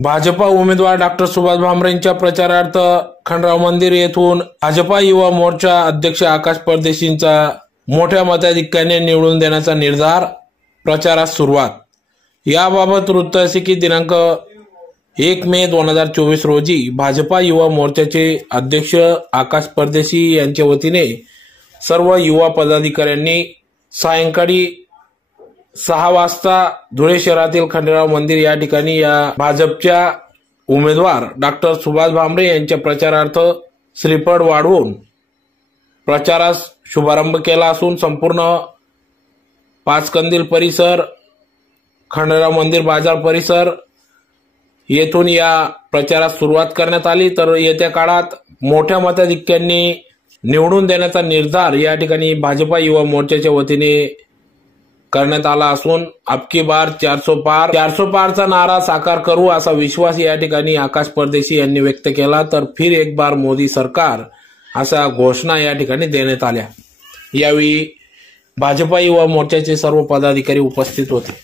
भाजपा उमेदवार डॉक्टर सुभाष भामरेंच्या प्रचारार्थ खंडराव मंदिर येथून भाजपा युवा मोर्चा अध्यक्ष आकाश परदेशींचा मोठ्या मताधिक्याने निवडून देण्याचा निर्धार, प्रचारास सुरुवात। याबाबत वृत्त असे की दिनांक 1 मे 2024 रोजी भाजपा युवा मोर्चाचे अध्यक्ष आकाश परदेशी यांच्या वतीने सर्व युवा पदाधिकाऱ्यांनी सायंकाळी 6 वाजता धुळे शहरातील खंडेराव मंदिर या ठिकाणी या भाजपच्या उमेदवार डॉक्टर सुभाष भामरे यांच्या प्रचारार्थ श्रीफळ वाढवून प्रचारास शुभारंभ केला असून संपूर्ण पाचकंदील परिसर, खंडेराव मंदिर बाजार परिसर येथून या प्रचारास सुरुवात करण्यात आली। तर येत्या काळात मोठ्या मताधिक्यांनी निवडून देण्याचा निर्धार या ठिकाणी भाजपा युवा मोर्चाच्या वतीने करण्यात आला असून अबकी बार 400 पारचा नारा साकार करू असा विश्वास या ठिकाणी आकाश परदेशी यांनी व्यक्त केला। तर फिर एक बार मोदी सरकार अशा घोषणा या ठिकाणी देण्यात आल्या। यावेळी भाजपा युवा मोर्चाचे सर्व पदाधिकारी उपस्थित होते।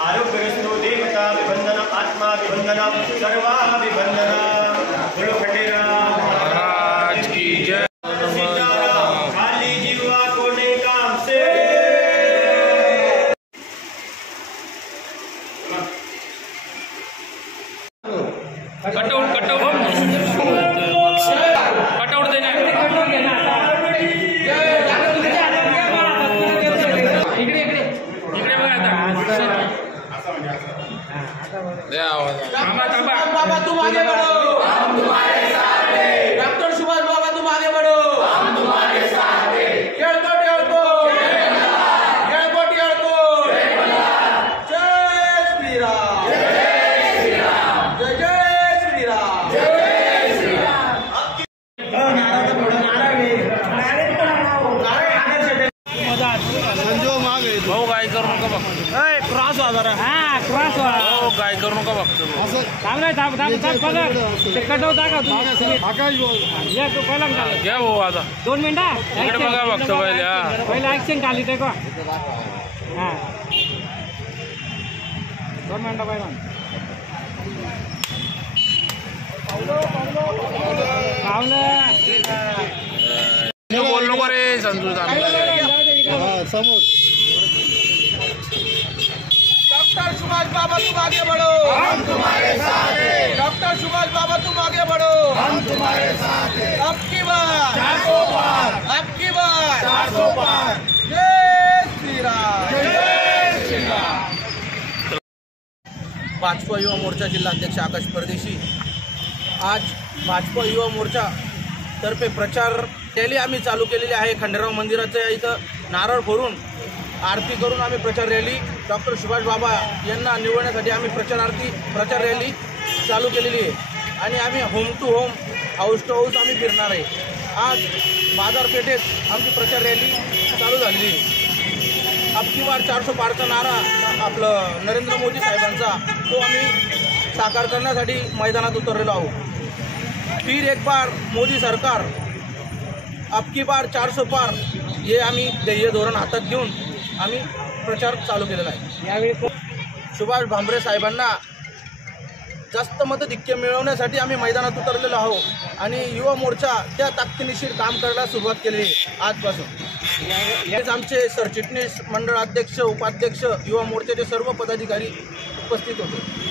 आरोग्यरस्तो देवता विबंधन आत्मा विबंधन सर्वा विबंधन। बोलो खंडेराव महाराज की जय। खाली जीवा कोने काम से कटआउट देना बाबा तुम आगे बढ़ो, हम तुम्हारे साथ हैं। डॉक्टर सुभाष बाबा तुम आगे बढ़ो, हम तुम्हारे साथ हैं। येळकोट येळकोट येळकोट येळकोट जय श्रीराम जय श्रीराम जय जय श्रीराम जय श्रीराम। संजो मागे भाऊ काय करू नका बघ, क्रॉस आजार हा क्रॉस भाऊ काय करू नका बघतो असं चांगलं दाब ते कटवता का तुम्ही आकाश बोल या तो पहिला घ्या भाऊ आता 2 मिनिटं इकडे बघा बघतो पहिला ऍक्शन खाली ते का हा 2 मिनिटं पहिला बोल नको रे संजू समोर। डॉक्टर सुभाष बाबा तुम आगे बढ़ो, हम तुम्हारे साथ हैं। डॉक्टर सुभाष बाबा तुम आगे बढ़ो, हम तुम्हारे साथ हैं। अब की बार 400 पार, अब की बार 400 पार। जय श्री राम जय श्री राम। भाजपा युवा मोर्चा जिल्हाध्यक्ष आकाश परदेशी आज भाजपा युवा मोर्चा तर्फे प्रचार रॅली आम्ही चालू केलेली आहे। खंडेराव मंदिराच्या इथं नारळ फोडून आरती करून आम्ही प्रचार रॅली डॉक्टर सुभाष बाबा यांना निवडण्यासाठी आम्ही प्रचार रॅली चालू केलेली आहे आणि आम्ही home to home, house to house आम्ही फिरणार आहे। आज बाजारपेठेत आमची प्रचार रॅली चालू झालेली आहे। अब की बार 400 पारचा नारा आपलं नरेंद्र मोदी साहेबांचा तो आम्ही साकार करण्यासाठी मैदानात उतरलेलो आहोत। फिर एक बार मोदी सरकार अबकी बार 400 पार हे आम्ही ध्येय धोरण हातात घेऊन आम्ही प्रचार चालू केलेला आहे। यावेळी सुभाष भामरे साहेबांना जास्त मतधिक्य मिळवण्यासाठी आम्ही मैदानात उतरलेलो आहोत आणि युवा मोर्चा त्या ताकदीनिशीर काम करायला सुरुवात केली आजपासून। हेच आमचे सरचिटणीस, मंडळ अध्यक्ष, उपाध्यक्ष, युवा मोर्चाचे सर्व पदाधिकारी उपस्थित होते।